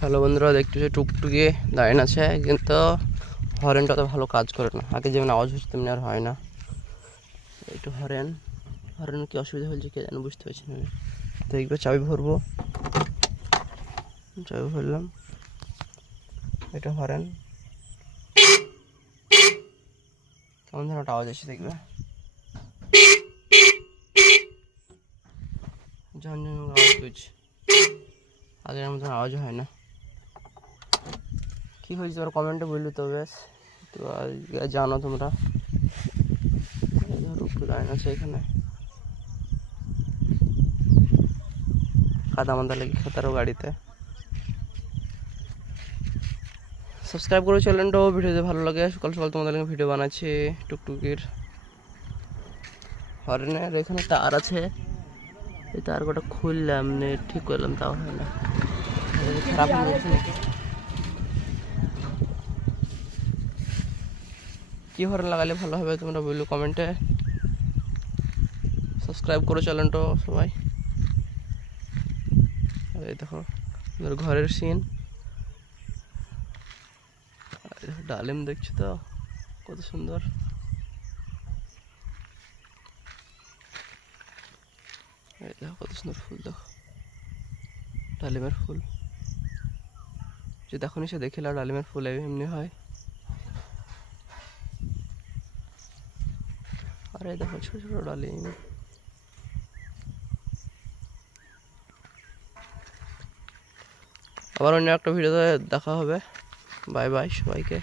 Hello বন্ধুরা, দেখতেছি টুকটুকি দাঁড়িয়ে আছে, কিন্তু হরেনটা তো ভালো কাজ করে না। আগে যেমন আওয়াজ হচ্ছে তেমনি আর হয় না। একটু হরেন কি অসুবিধা হয়েছে কে জানে, বুঝতে পারছি না। দেখবে চাবি ভরবো, চাবি ভরলাম, এটা হরেন কেমন যেন একটা আওয়াজ আছে, দেখবে ঝনঝন আওয়াজ করছে। আগের মতন আওয়াজ হয় না। কী হয়েছে তোর কমেন্টে বললি তো, বেশ তো জানো তোমরা। ধরো লাইন আছে এখানে, কাদা মাদা লেগে খেতারও গাড়িতে। সাবস্ক্রাইব করে চ্যানেলটাও, ভিডিও যদি ভালো লাগে সকাল সকাল তোমাদের লাগে ভিডিও বানাচ্ছি। টুকটুকির হরেনের এখানে তার আছে, এই তার কটা খুললাম, ঠিক করলাম, তাও হয় না। খারাপ হয়ে যাচ্ছে নাকি? কী হরেন লাগালে ভালো হবে তোমরা বললো কমেন্টে। সাবস্ক্রাইব করো চ্যানেলটা সবাই। এই দেখো ঘরের সিন, ডালিম দেখছি তো কত সুন্দর। এই দেখো কত সুন্দর ফুল, দেখো ডালিমের ফুল। যে দেখো সে দেখিলা ডালিমের ফুল এমনি হয়। আর এই দেখো ছোট ছোট ডালিম। আবার অন্য একটা ভিডিওতে দেখা হবে। বাই বাই সবাইকে।